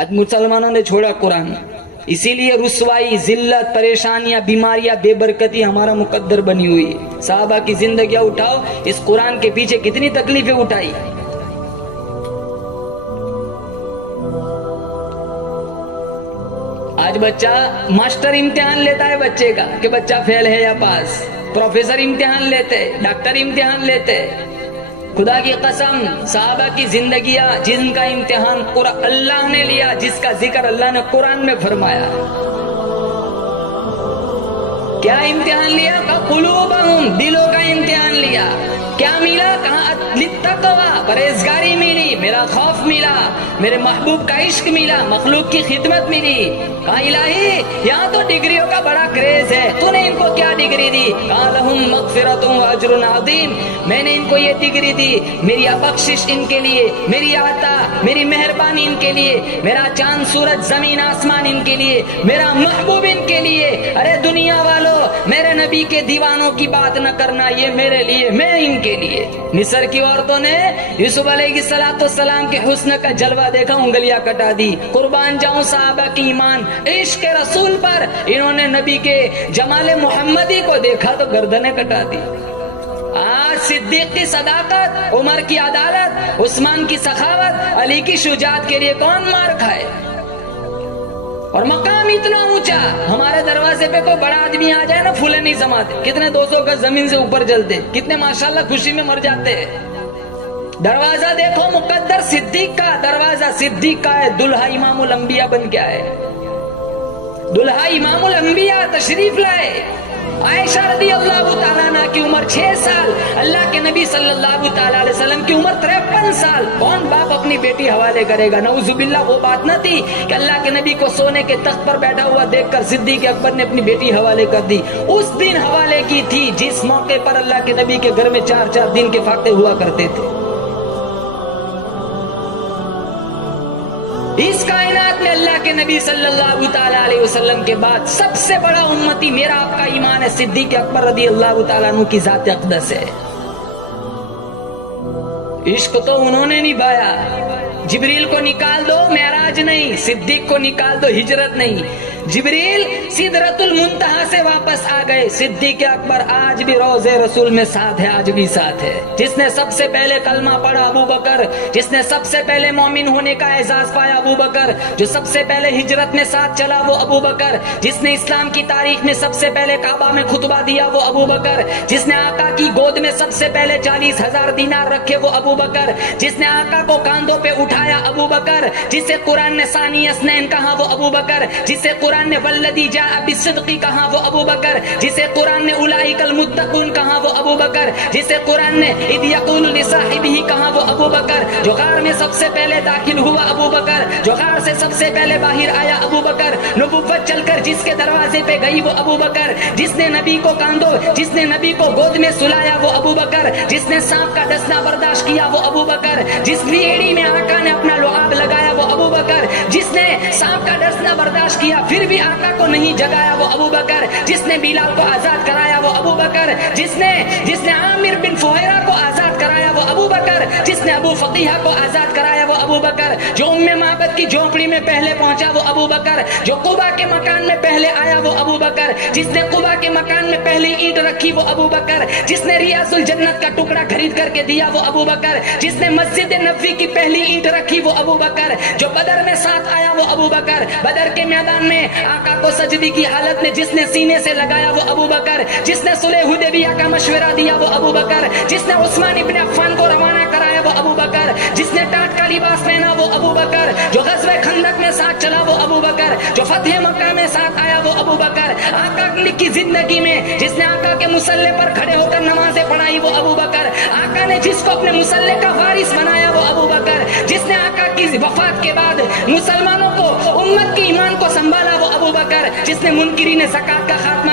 آج مسلمانوں نے چھوڑا قرآن، اسی لیے رسوائی، ذلت، پریشانیاں، بیماریاں، بے برکتی ہمارا مقدر بنی ہوئی ہے۔ صحابہ کی زندگیاں اٹھاؤ، اس قرآن کے پیچھے کتنی تکلیفیں اٹھائی۔ آج بچہ ماسٹر امتحان لیتا ہے بچے کا کہ بچہ فیل ہے یا پاس، پروفیسر امتحان لیتے، ڈاکٹر امتحان لیتے۔ خدا کی قسم، صحابہ کی زندگیاں جن کا امتحان اللہ نے لیا، جس کا ذکر اللہ نے قرآن میں فرمایا، کیا امتحان لیا؟ قلوبہم، دلوں کا امتحان لیا۔ کیا ملا؟ کہاں للتقوی، پرہیزگاری ملی، میرا خوف ملا، میرے محبوب کا عشق ملا، مخلوق کی خدمت ملی۔ کہا الہی یہاں تو ڈگریوں کا بڑا کریز ہے، تو نے ان کو کیا ڈگری دی؟ کہا لہم مغفرۃ واجر عظیم، میں نے ان کو یہ ڈگری دی، میری بخشش ان کے لیے، میری عطا، میری مہربانی ان کے لیے، میرا چاند سورج زمین آسمان ان کے لیے، میرا محبوب ان کے لیے۔ ارے دنیا والو، میرے نبی کے دیوانوں کی بات نہ کرنا، یہ میرے لیے، میں ان کے لیے۔ مصر کی عورتوں نے یوسف علیہ السلام کے حسن کا جلوہ دیکھا، انگلیاں کٹا دی۔ قربان جاؤں صحابہ کی ایمان، عشق رسول پر، انہوں نے نبی کے جمال محمدی کو دیکھا تو گردنیں کٹا دی۔ آج صدیق کی صداقت، عمر کی عدالت، عثمان کی سخاوت، علی کی شجاعت کے لیے کون مار کھائے؟ اور مقام اتنا اونچا، ہمارے دروازے پہ کوئی بڑا آدمی آ جائے نا، پھولے نہیں سماتے، کتنے 200 گز زمین سے اوپر جلتے، کتنے ماشاءاللہ خوشی میں مر جاتے ہیں۔ دروازہ دیکھو مقدر صدیق کا، دروازہ صدیق کا ہے، دلہا امام الانبیاء بن کے آئے، دلہا امام الانبیاء تشریف لائے۔ عائشہ رضی اللہ تعالیٰ عنہ کی عمر 6 سال، اللہ کے نبی صلی اللہ تعالیٰ علیہ وسلم کی عمر 53 سال۔ کون باپ اپنی بیٹی حوالے کرے گا؟ نعوذ باللہ، وہ بات نہ تھی کہ اللہ کے نبی کو سونے کے تخت پر بیٹھا ہوا دیکھ کر صدیق اکبر نے اپنی بیٹی حوالے کر دی۔ اس دن حوالے کی تھی جس موقع پر اللہ کے نبی کے گھر میں 4 دن کے فاقے ہوا کرتے تھے۔ اس کائنات میں اللہ کے نبی صلی اللہ تعالیٰ علیہ وسلم کے بعد سب سے بڑا امتی، میرا آپ کا ایمان ہے، صدیق اکبر رضی اللہ تعالیٰ عنہ کی ذات اقدس ہے۔ عشق تو انہوں نے نبھایا، جبریل کو نکال دو معراج نہیں، صدیق کو نکال دو ہجرت نہیں۔ جبریل سدرۃ المنتہا سے واپس آ گئے، صدیق اکبر آج بھی روضہ رسول میں ساتھ ہے، آج بھی ساتھ ہے۔ جس نے سب سے پہلے کلمہ پڑھا ابو بکر، جس نے سب سے پہلے مومن ہونے کا اعزاز پایا ابو بکر، جو سب سے پہلے ہجرت میں ساتھ چلا وہ ابو بکر، جس نے اسلام کی تاریخ میں سب سے پہلے کعبہ میں خطبہ دیا وہ ابو بکر، جس نے آقا کی گود میں سب سے پہلے 40,000 دینار رکھے وہ ابو بکر، جس نے آقا کو کاندھوں پہ اٹھایا ابو بکر، جسے قرآن نے ثانی اثنین کہا وہ ابو بکر، جسے قرآن نے والذی جاء بالصدق کہا وہ ابو بکر، جسے قرآن نے اولئک المتقون کہا وہ ابو بکر، جسے قرآن نے اذ یقول لصاحبہ کہا وہ ابو بکر، جو غار میں سب سے پہلے داخل ہوا ابو بکر، جو غار سے سب سے پہلے باہر آیا ابو بکر، نبوت چل کر جس کے دروازے پہ گئی وہ ابو بکر، جس نے نبی کو کاندھو، جس نے نبی کو گود میں سلایا وہ ابو بکر، جس نے سانپ کا ڈسنا برداشت کیا وہ ابو بکر، جس کی ایڑی میں آقا نے اپنا لعاب لگایا وہ ابو بکر، جس نے سانپ کا ڈسنا برداشت کیا پھر بھی آقا کو نہیں جگایا وہ ابو بکر، جس نے بلال کو آزاد کرایا وہ ابو بکر، جس نے عامر بن فہیرہ کو آزاد کرایا وہ ابو بکر، جس نے ابو فقیہ کو آزاد کرایا وہ ابو بکر، جو معبد کی جھونپڑی میں پہلے پہنچا وہ ابو بکر، جو قبا کے مکان میں پہلے آیا وہ ابو بکر، جس نے قبا کے مکان میں پہلی اینٹ رکھی وہ ابو بکر، جس نے ریاض الجنت کا ٹکڑا خرید کر کے دیا وہ ابو بکر، جس نے مسجد نبوی کی پہلی اینٹ رکھی وہ ابو بکر، جو بدر میں ساتھ آیا وہ ابو بکر، بدر کے میدان میں آقا کو سجدی کی حالت میں جس نے سینے سے لگایا وہ ابو بکر، جس نے صلح حدیبیہ کا مشورہ دیا وہ ابو بکر، جس نے عثمان ابن عفان کو روانہ کرایا وہ ابو بکر، جس نے ٹاٹ کا لباس پہنا وہ ابو بکر، جو غزوہ خندق میں ساتھ چلا وہ ابو بکر، جو فتح مکہ میں ساتھ آیا وہ ابو بکر، آقا کی زندگی میں جس نے آقا کے مصلی پر کھڑے ہو کر نمازیں پڑھائی وہ ابو بکر، آقا نے جس کو اپنے مصلی کا وارث بنایا وہ ابو بکر، جس نے آقا کی وفات کے بعد مسلمانوں کو، امت کے ایمان کو سنبھالا وہ ابو بکر، جس نے منکرین زکات کا خاتمہ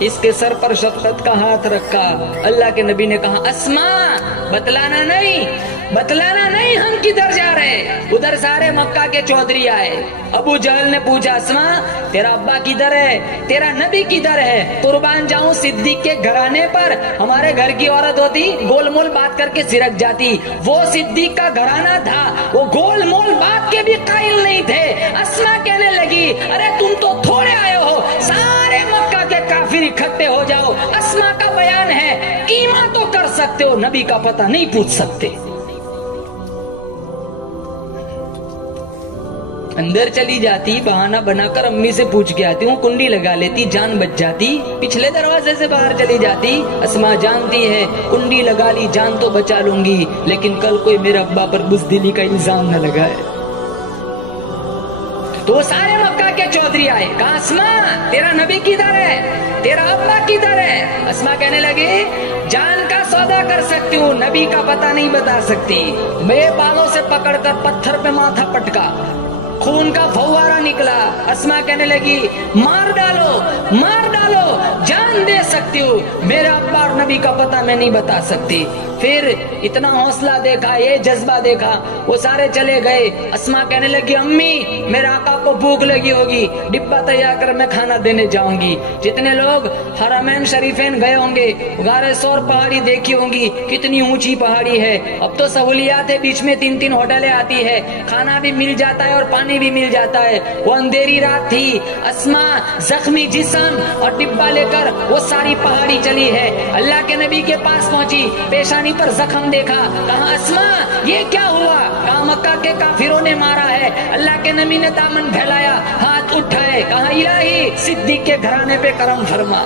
اس کے سر پر شفقت کا ہاتھ رکھا. اللہ کے نبی نے کہا اسما بتلانا نہیں ہم کدھر جا رہے. ادھر سارے مکہ کے چودھری آئے. ابو جہل نے پوچھا اسما تیرا ابا کدھر ہے, تیرا نبی کدھر ہے؟ قربان جاؤں صدیق کے گھرانے پر ہمارے گھر کی عورت ہوتی گول مول بات کر کے سرک جاتی. وہ صدیق کا گھرانہ تھا, وہ گول مول بات کے بھی قائل نہیں تھے. اسما کہنے لگی ارے تم تو تھوڑے آئے ہو, سارے مکہ کے کافر اکٹھے ہو جاؤ. اسما کا بیان ہے قیمہ تو کر سکتے ہو, نبی کا پتہ نہیں پوچھ سکتے. اندر چلی جاتی, بہانہ بنا کر امی سے پوچھ کے آتی ہوں, کنڈی لگا لیتی, جان بچ جاتی. پچھلے دروازے سے باہر چلی جاتی. اسما جانتی ہے کنڈی لگا لی جان تو بچا لوں گی, لیکن کل کوئی میرے ابا پر بزدلی کا الزام نہ لگائے. تو سارے مکہ کے چودھری آئے, کہا اسما تیرا نبی کدھر ہے, تیرا ابا کدھر ہے؟ اسما کہنے لگے جان کا سودا کر سکتی ہوں, نبی کا پتہ نہیں بتا سکتی. میں بالوں سے پکڑ کر پتھر پہ ماتھا پٹکا, خون کا فوارہ نکلا. اسما کہنے لگی مار ڈالو, جان دے سکتی ہوں, میرے ابا اور نبی کا پتہ میں نہیں بتا سکتی. پھر اتنا حوصلہ دیکھا, یہ جذبہ دیکھا, وہ سارے چلے گئے. اسما کہنے لگی امی میرے آقا کو بھوک لگی ہوگی, ڈبہ تیار کر میں کھانا دینے جاؤں گی. جتنے لوگ حرمین شریفین گئے ہوں گے, غار ثور پہاڑی دیکھی ہوں گی, کتنی اونچی پہاڑی ہے. اب تو سہولیات ہے, بیچ میں 3 ہوٹلیں آتی ہے, کھانا بھی مل جاتا ہے اور پانی بھی مل جاتا ہے. وہ اندھیری رات تھی, اسما زخمی جسم اور ڈبہ لے کر وہ ساری پہاڑی چلی ہے. اللہ کے نبی کے پاس پہنچی, پیشانی پر زخم دیکھا, کہا اسما یہ کیا ہوا؟ کہا مکہ کے کافروں نے مارا ہے. اللہ کے نبی نے دامن پھیلایا, ہاتھ اٹھائے, کہا الہی صدیق کے گھرانے پہ کرم فرما.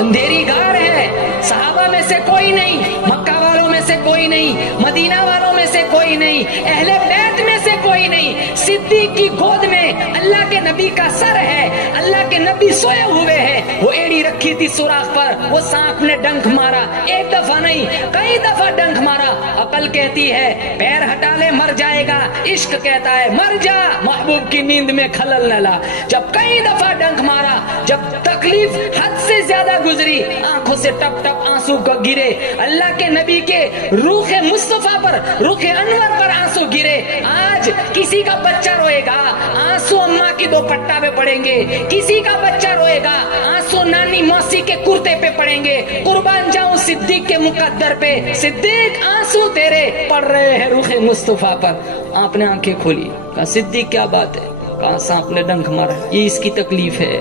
اندھیری غار ہے, صحابہ میں سے کوئی نہیں, مکہ والوں میں سے کوئی نہیں, مدینہ والوں میں سے کوئی نہیں, اہل بیت میں سے کوئی نہیں. صدیق کی گود میں اللہ کے نبی کا سر ہے, اللہ کے نبی سوئے ہوئے ہیں. وہ ایڑی رکھی تھی سوراخ پر, وہ سانپ نے ڈنک مارا, ایک دفعہ نہیں کئی دفعہ ڈنک مارا. عقل کہتی ہے پیر ہٹا لے مر جائے گا, عشق کہتا ہے مر جا, محبوب کی نیند میں خلل نہ لا. جب کئی دفعہ ڈنک مارا, جب تکلیف حد سے زیادہ گزری, آنکھوں سے ٹپ ٹپ آنسو گرے, اللہ کے نبی کے روح مصطفیٰ پر, روح انور پر آنسو گرے. آج کسی کا بچہ روئے گا, آنسو اماں کی دوپٹہ پہ پڑیں گے. کسی کا بچہ روئے گا, آنسو نانی موسی کے کرتے پہ پڑیں گے. قربان جاؤں صدیق کے مقدر پہ, صدیق آنسو تیرے پڑ رہے ہیں روح مصطفیٰ پر. آپ نے آنکھیں کھولی, کہا صدیق کیا بات ہے؟ کہا سانپ نے ڈنک مارا, یہ اس کی تکلیف ہے.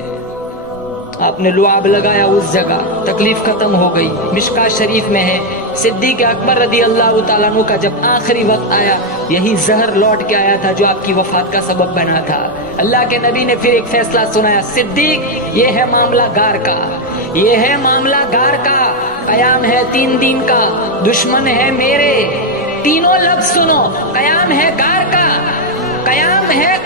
آپ نے لعاب لگایا اس جگہ, تکلیف ختم ہو گئی. مشکات شریف میں ہے صدیق اکبر رضی اللہ تعالیٰ عنہ کا جب آخری وقت آیا, یہی زہر لوٹ کے آیا تھا جو آپ کی وفات کا سبب بنا تھا. اللہ کے نبی نے پھر ایک فیصلہ سنایا, صدیق یہ ہے معاملہ غار کا, یہ ہے معاملہ غار کا. قیام ہے 3 دن کا, دشمن ہے میرے. تینوں لفظ سنو, قیام ہے غار کا, قیام ہے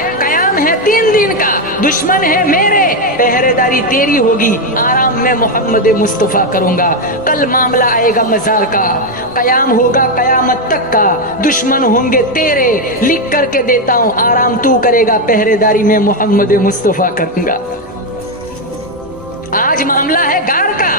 3 دن کا, دشمن ہے میرے, پہرے داری تیری ہوگی, آرام میں محمد مصطفیٰ کروں گا. کل معاملہ آئے گا مزار کا, قیام ہوگا قیامت تک کا, دشمن ہوں گے تیرے, لکھ کر کے دیتا ہوں, آرام تو کرے گا, پہرے داری میں محمد مصطفیٰ کروں گا. آج معاملہ ہے غار کا,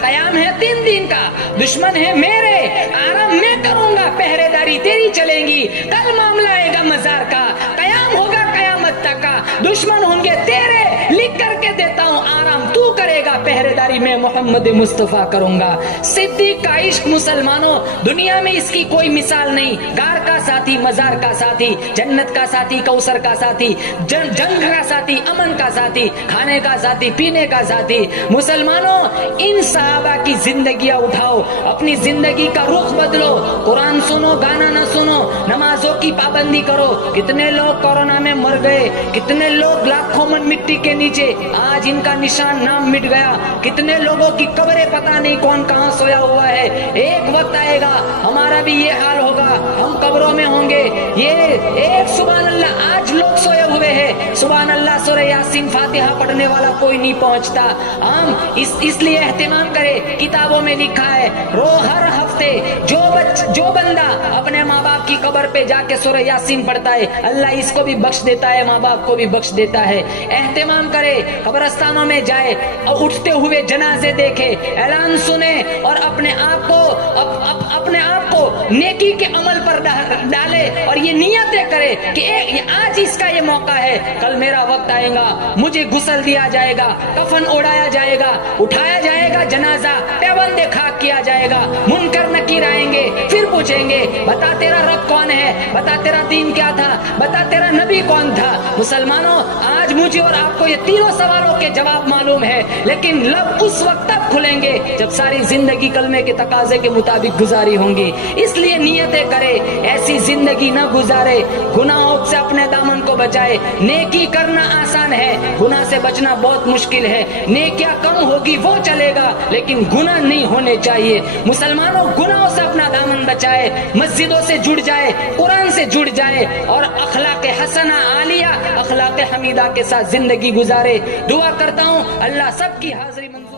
قیام ہے 3 دن کا, دشمن ہے میرے, آرام میں کروں گا, پہرے داری تیری چلیں گی. کل معاملہ آئے گا مزار کا, قیام ہوگا قیامت تک کا, دشمن ہوں گے تیرے, لکھ کر کے دیتا ہوں, آرام تو کرے گا, پہرے داری میں محمد مصطفیٰ کروں گا. صدیق کا عشق مسلمانوں دنیا میں اس کی کوئی مثال نہیں. غار کا ساتھی, مزار کا ساتھی, جنت کا ساتھی, کوثر کا ساتھی, جنگ کا ساتھی, امن کا ساتھی, کھانے کا ساتھی, پینے کا ساتھی. مسلمانوں ان صحابہ کی زندگیاں اٹھاؤ, اپنی زندگی کا رخ بدلو. قرآن سنو, گانا نہ سنو, نمازوں کی پابندی کرو. کتنے لوگ کورونا میں مر گئے, کتنے لوگ لاکھوں من مٹی کے نیچے, آج ان کا نشان نام مٹ گیا. کتنے لوگوں کی قبریں پتہ نہیں کون کہاں سویا ہوا ہے. ایک وقت آئے گا ہمارا بھی یہ حال ہوگا, ہم قبروں میں ہوں گے. یہ ایک سبحان اللہ آج لوگ سوئے ہوئے ہیں, سبحان اللہ سورہ یاسین فاتحہ پڑھنے والا کوئی نہیں پہنچتا. ہم اس لیے اہتمام کرے, کتابوں میں لکھا ہے ہر ہفتے جو بندہ اپنے ماں باپ کی قبر پہ جا کے سورہ یاسین پڑھتا ہے, اللہ اس کو بھی بخش دیتا ہے, ماں باپ کو بھی بخش دیتا ہے. اہتمام کرے, قبرستانوں میں جائے, اٹھتے ہوئے جنازے دیکھے, اعلان سنے اور اپنے آپ کو نیکی کے عمل پر ڈالے اور یہ نیتیں کرے کہ آج اس کا یہ موقع ہے, کل میرا وقت آئے گا, مجھے غسل دیا جائے گا, کفن اوڑھایا جائے گا, اٹھایا جائے گا جنازہ, پیوند خاک کیا جائے گا, منکر نکیر آئیں گے, پھر پوچھیں گے بتا تیرا رب کون ہے, بتا تیرا دین کیا تھا, بتا تیرا نبی کون تھا. مسلمانوں, آج مجھے اور آپ کو یہ تینوں سوالوں کے جواب معلوم ہے, لیکن لب اس وقت تک کھلیں گے جب ساری زندگی کلمے کے تقاضے کے مطابق گزاری ہوں گی. اس لیے نیتیں کرے, ایسی زندگی نہ گزارے, گناہوں سے اپنے دامن کو بچائے. نیکی کرنا آسان ہے, گناہ سے بچنا بہت مشکل ہے. نیکیاں کم ہوگی وہ چلے گا, لیکن گناہ نہیں ہونے چاہیے. مسلمانوں, گناہوں سے اپنا دامن بچائے, مسجدوں سے جڑ جائے, قرآن سے جڑ جائے اور اخلاق حسنہ عالیہ, اخلاق حمیدہ کے ساتھ زندگی گزارے. دعا کرتا ہوں اللہ سب کی حاضری منظور